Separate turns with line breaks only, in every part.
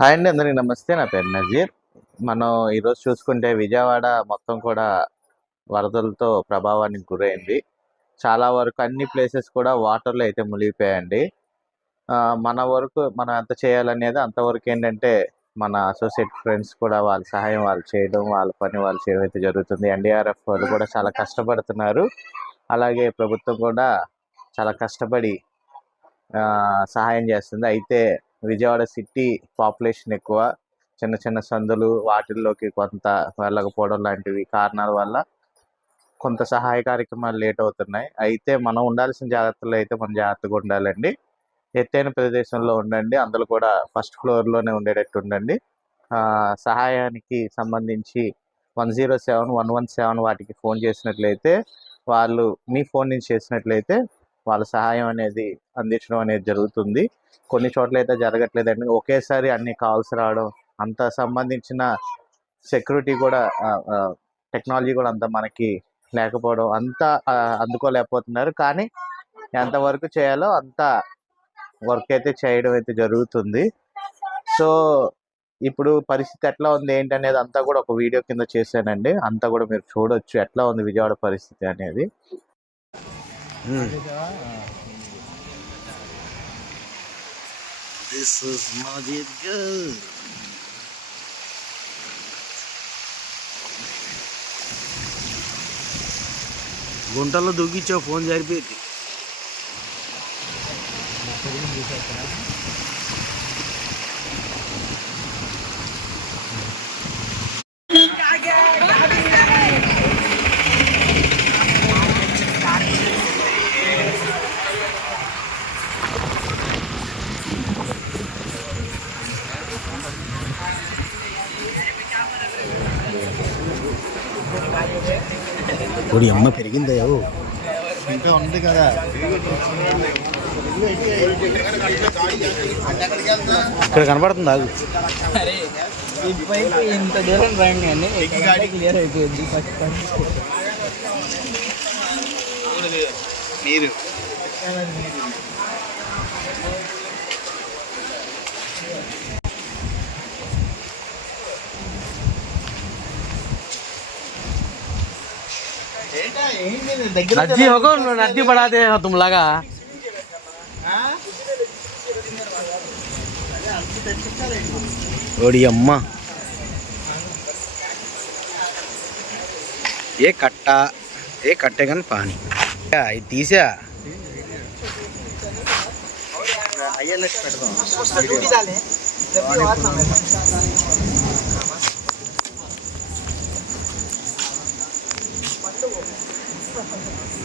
Hi అండి అందరికి నమస్తే. నా పేరు నజీర్. మనం ఈరోజు చూసుకుంటే విజయవాడ మొత్తం కూడా వరదలతో ప్రభావానికి గురైంది. చాలా వరకు అన్ని ప్లేసెస్ కూడా వాటర్లో అయితే మునిగిపోయాయండి. మన వరకు మనం ఎంత చేయాలనేది అంతవరకు ఏంటంటే మన అసోసియేట్ ఫ్రెండ్స్ కూడా వాళ్ళ సహాయం వాళ్ళు చేయడం వాళ్ళ పని వాళ్ళు చేయడం అయితే జరుగుతుంది. ఎన్డీఆర్ఎఫ్ వాళ్ళు కూడా చాలా కష్టపడుతున్నారు. అలాగే ప్రభుత్వం కూడా చాలా కష్టపడి సహాయం చేస్తుంది. అయితే విజయవాడ సిటీ పాపులేషన్ ఎక్కువ. చిన్న చిన్న సందులు వాటిల్లోకి కొంత వెళ్ళకపోవడం లాంటివి కారణాల వల్ల కొంత సహాయ కార్యక్రమాలు లేట్ అవుతున్నాయి. అయితే మనం ఉండాల్సిన జాగ్రత్తలు అయితే మనం జాగ్రత్తగా ఉండాలండి. ఎత్తైన ప్రదేశంలో ఉండండి. అందులో కూడా ఫస్ట్ ఫ్లోర్లోనే ఉండేటట్టు ఉండండి. సహాయానికి సంబంధించి one zero seven one one seven వాటికి ఫోన్ చేసినట్లయితే వాళ్ళు మీ ఫోన్ నుంచి చేసినట్లయితే వాళ్ళ సహాయం అనేది అందించడం అనేది జరుగుతుంది. కొన్ని చోట్ల అయితే జరగట్లేదండి ఒకేసారి అన్ని కాల్స్ రావడం అంత సంబంధించిన సెక్యూరిటీ కూడా టెక్నాలజీ కూడా అంత మనకి లేకపోవడం అంతా అందుకోలేకపోతున్నారు. కానీ ఎంతవరకు చేయాలో అంత వర్క్ అయితే చేయడం అయితే జరుగుతుంది. సో ఇప్పుడు పరిస్థితి ఎట్లా ఉంది ఏంటి అనేది అంతా కూడా ఒక వీడియో కింద చేశానండి. అంతా కూడా మీరు చూడొచ్చు ఎట్లా ఉంది విజయవాడ పరిస్థితి అనేది.
This is Majid Girl. గుంటలో దూకిచ్చావు ఫోన్ జరిపోయింది. ఒడి అమ్మ పెరిగిందయో
ఇంకా ఉంది కదా.
ఇక్కడ కనబడుతుంది? ఆగు.
ఇంత దూరం రాగానే క్లియర్ అయిపోయింది. ఫస్ట్
నీరు
नदी होगा नदी बढ़ाते हैं तुम लगा ఓడి అమ్మ ఏ కట్ట ఏ కట్టే కానీ పాని ఇది తీసా
ఐఎల్ఎస్ పెడదాం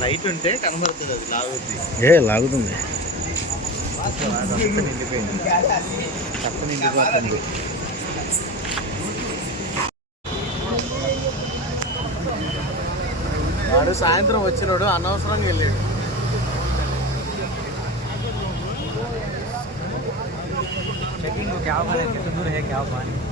లైట్ ఉంటే కనబడుతుంది అది లాగుద్ది
ఏ లాగుతుంది
అదంతా నిండిపోయింది తప్ప నిండిపోతుంది
వాడు సాయంత్రం వచ్చినాడు అనవసరంగా వెళ్ళాడు
चेकिंग को क्या है कितना दूर है क्या पानी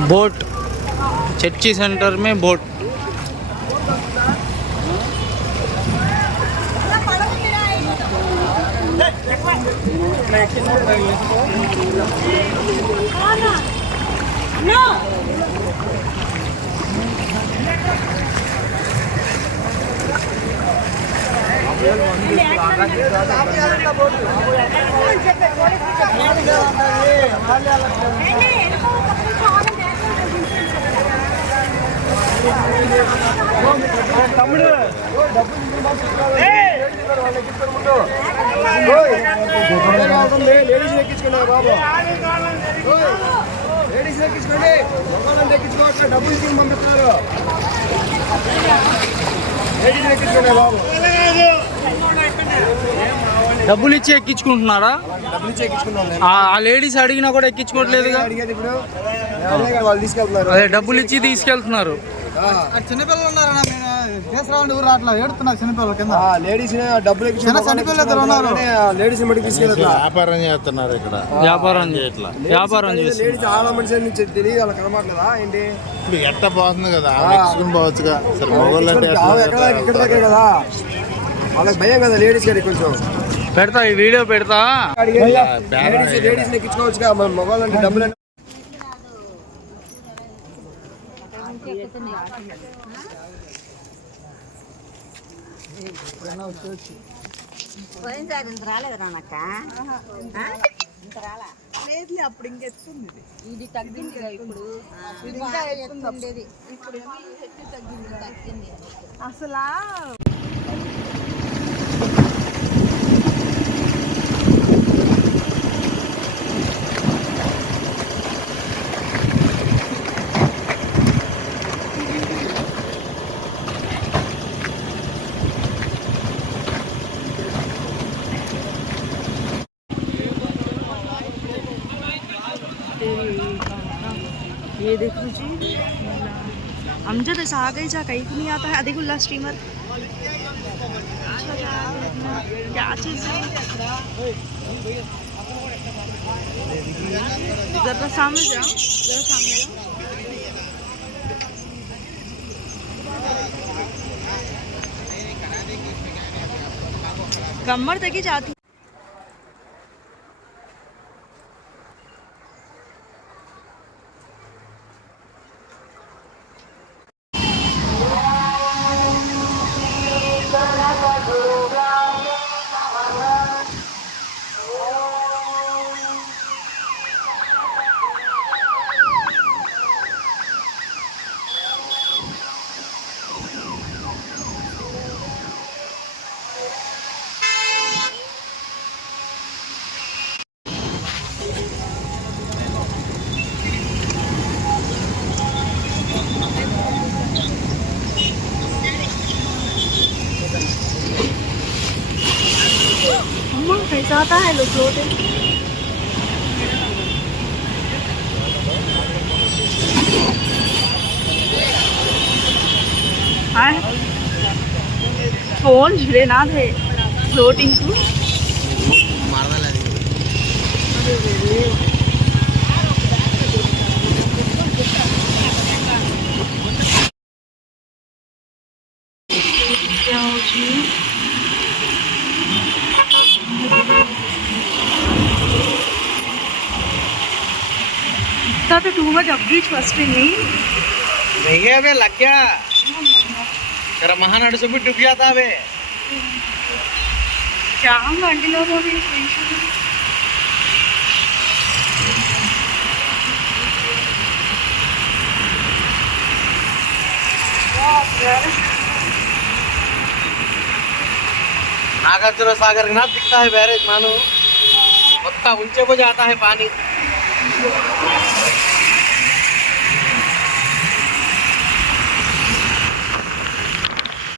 बोट चर्ची सेंटर में बोट
No!
తమ్ముడు లేడీస్ ఎక్కించుకున్నారు బాబు లేడీస్ ఎక్కించుకోండి మొక్కలను ఎక్కించుకోవచ్చు డబ్బులు ఇచ్చి పంపిస్తున్నారు లేడీస్ ఎక్కించుకున్నారు బాబు డబ్బులు ఇచ్చి ఎక్కించుకుంటున్నారా ఆ లేడీస్ అడిగినా కూడా
తీసుకెళ్తున్నారు.
అదే డబ్బులు ఇచ్చి తీసుకెళ్తున్నారు.
చిన్నపిల్లలు ఉన్నారన్నా నేను తీసుకురావండి ఊరు అట్లా ఏడుతున్నారు చిన్నపిల్లల కింద.
లేడీస్ డబ్బులు
చిన్న ఉన్నారు.
లేడీస్ మటుకు
వ్యాపారం చేస్తున్నారు ఇక్కడ.
వ్యాపారం చేయట్లా వ్యాపారం చేసి
లేడీస్ ఆడ మనిషి అని చె- తెలియదు వాళ్ళకి కనబడలేదా ఏంటి?
ఇప్పుడు ఎట్ట పోతుంది కదా పోవచ్చుగా. సరే మొగోళ్ళు అంటే
ఎక్కడ ఇక్కడ దగ్గర కదా. వాళ్ళకి భయం కదా లేడీస్ గారికి కొంచెం.
పెడతా ఈ వీడియో పెడతా.
లేడీస్ లేడీస్ అంటే డబ్బులు అంటే
పోయినసారి ఇంత రాలేదు రానక్క
లేదులే అప్పుడు ఇంకెత్తుంది
ఇది తగ్గింది ఇప్పుడు ఇంకా ఎత్తుండేది ఇప్పుడు తగ్గింది తగ్గింది
అసలు ये देखो जी। अमजद ऐसा आ गई जा कहीं नहीं आता है। अधिकुल्ला स्ट्रीमर अच्छा, क्या- चीज़ है? जरा सामने जाओ सामने जाओ। कमर तक ही जाती पता है लोग रोते हाय फ़ोन ना थे फ्लोटिंग टू Thank you. तो तू मत upbeat first in me.
नहीं। बे लग गया। तेरा महानाड़ से भी डूब गया था बे
जाऊँगा आंटी लोगों भी टेंशन
नागार्जुन सागर ना दिखता है बैरेज मानो। उतना ऊँचे को जाता है पानी।